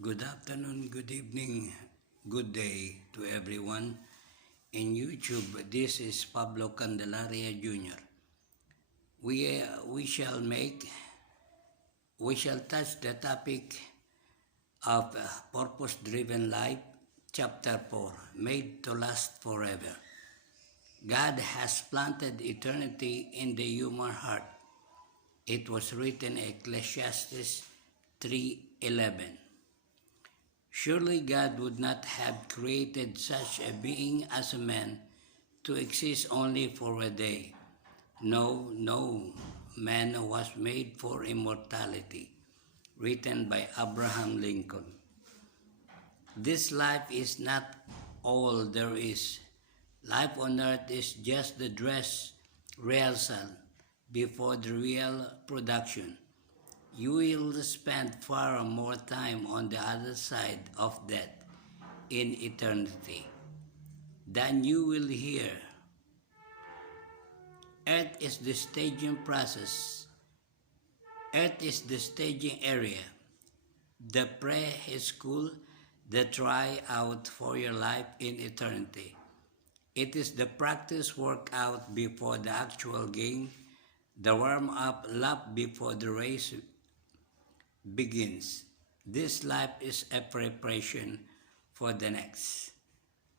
Good afternoon, good evening, good day to everyone. In YouTube, this is Pablo Candelaria Jr. We shall touch the topic of purpose-driven life, chapter 4, made to last forever. God has planted eternity in the human heart. It was written in Ecclesiastes 3:11. Surely God would not have created such a being as a man to exist only for a day. No, man was made for immortality. Written by Abraham Lincoln. This life is not all there is. Life on earth is just the dress rehearsal before the real production. You will spend far more time on the other side of death in eternity than you will here. Earth is the staging process. Earth is the staging area, the pre-school, the tryout for your life in eternity. It is the practice workout before the actual game, the warm-up lap before the race begins. This life is a preparation for the next.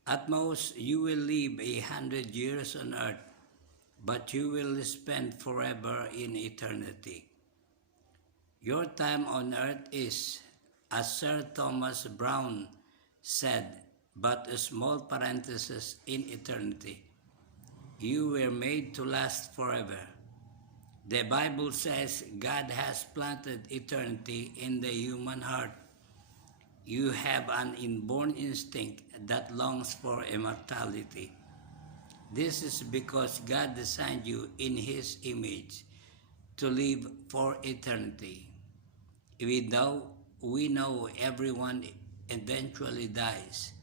At most, you will live 100 years on earth, but you will spend forever in eternity. Your time on earth is, as Sir Thomas Browne said, but a small parenthesis in eternity. You were made to last forever. The Bible says God has planted eternity in the human heart. You have an inborn instinct that longs for immortality. This is because God designed you in His image to live for eternity. Even though we know everyone eventually dies,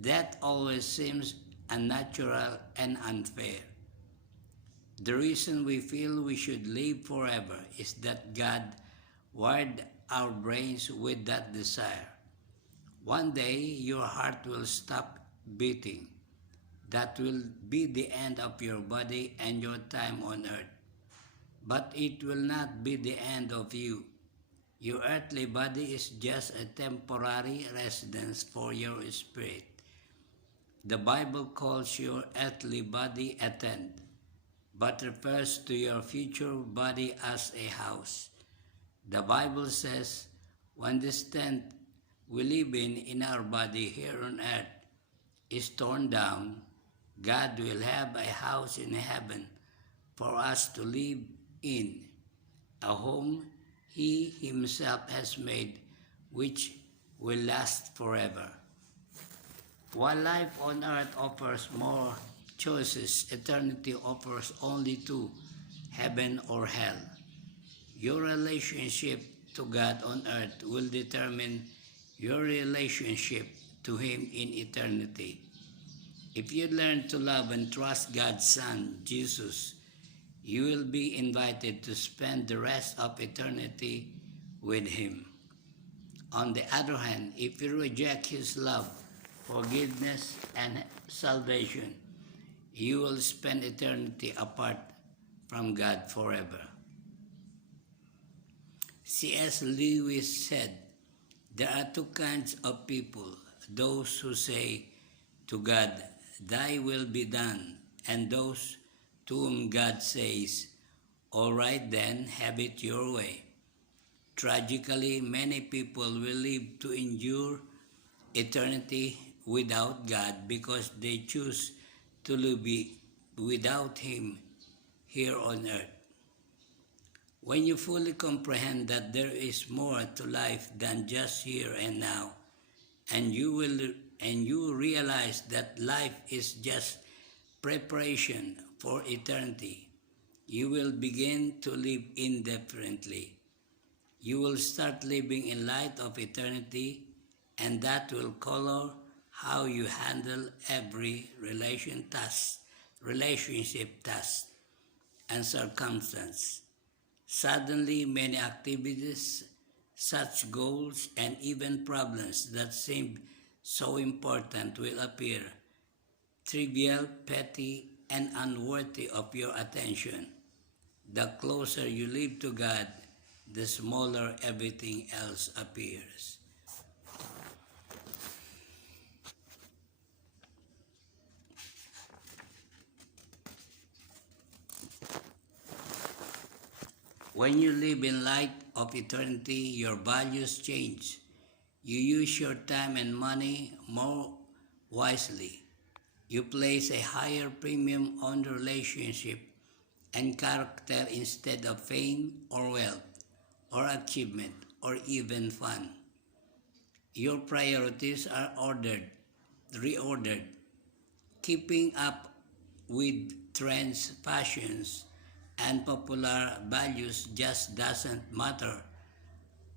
that always seems unnatural and unfair. The reason we feel we should live forever is that God wired our brains with that desire. One day, your heart will stop beating. That will be the end of your body and your time on earth. But it will not be the end of you. Your earthly body is just a temporary residence for your spirit. The Bible calls your earthly body a tent, but refers to your future body as a house. The Bible says, when this tent we live in our body here on earth, is torn down, God will have a house in heaven for us to live in, a home He Himself has made, which will last forever. While life on earth offers more choices, eternity offers only two, heaven or hell. Your relationship to God on earth will determine your relationship to Him in eternity. If you learn to love and trust God's Son, Jesus, you will be invited to spend the rest of eternity with Him. On the other hand, if you reject His love, forgiveness, and salvation, you will spend eternity apart from God forever. C.S. Lewis said, there are two kinds of people, those who say to God, thy will be done, and those to whom God says, all right then, have it your way. Tragically, many people will live to endure eternity without God because they choose to live without Him here on earth. When you fully comprehend that there is more to life than just here and now, and you realize that life is just preparation for eternity, you will begin to live indifferently. You will start living in light of eternity, and that will color how you handle every relationship task, and circumstance. Suddenly, many activities such goals and even problems that seem so important will appear trivial, petty, and unworthy of your attention. The closer you live to God, the smaller everything else appears. When you live in light of eternity, your values change. You use your time and money more wisely. You place a higher premium on relationship and character instead of fame or wealth or achievement or even fun. Your priorities are reordered. Keeping up with trends, fashions, and popular values just doesn't matter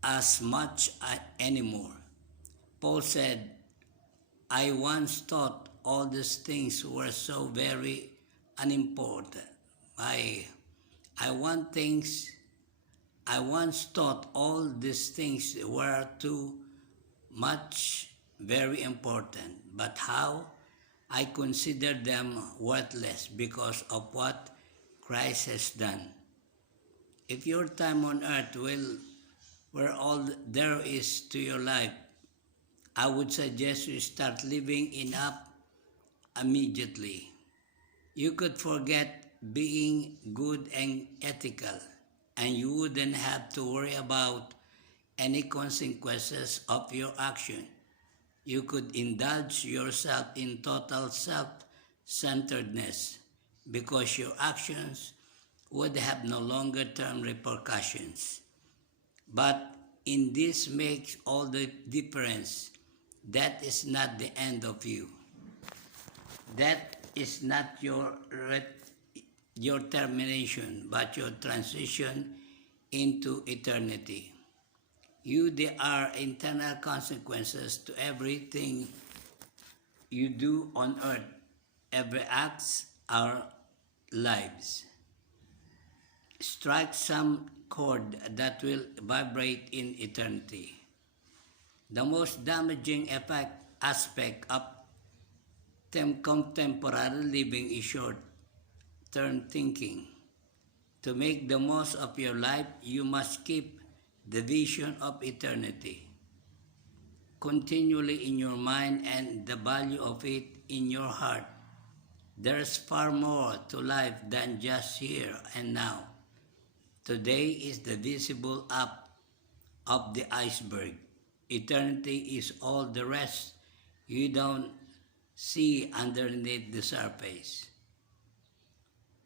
as much anymore. Paul said, I once thought all these things were so very unimportant. I, I want things I once thought all these things were too much very important, but how I consider them worthless because of what Christ has done. If your time on earth were all there is to your life, I would suggest you start living it up immediately. You could forget being good and ethical, and you wouldn't have to worry about any consequences of your action. You could indulge yourself in total self-centeredness because your actions would have no longer term repercussions. But in this makes all the difference. That is not the end of you. That is not your termination, but your transition into eternity. There are internal consequences to everything you do on earth. Every act, our lives. Strike some chord that will vibrate in eternity. The most damaging aspect of contemporary living is short-term thinking. To make the most of your life, you must keep the vision of eternity continually in your mind and the value of it in your heart. There's far more to life than just here and now. Today is the visible up of the iceberg. Eternity is all the rest you don't see underneath the surface.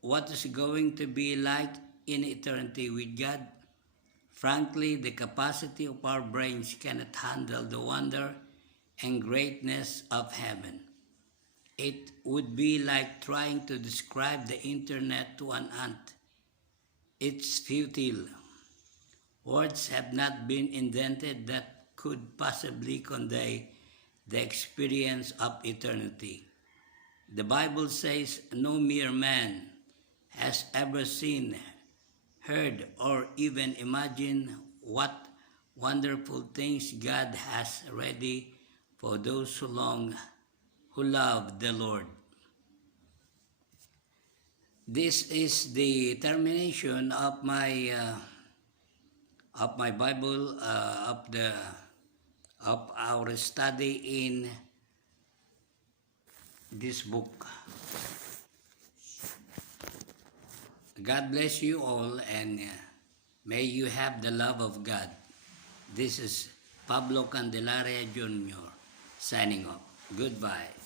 What is going to be like in eternity with God? Frankly, the capacity of our brains cannot handle the wonder and greatness of heaven. It would be like trying to describe the internet to an ant. It's futile. Words have not been invented that could possibly convey the experience of eternity. The Bible says no mere man has ever seen, heard, or even imagined what wonderful things God has ready for those who love the Lord. This is the termination of my Bible of our study in this book. God bless you all, and may you have the love of God. This is Pablo Candelaria Jr. signing off. Goodbye.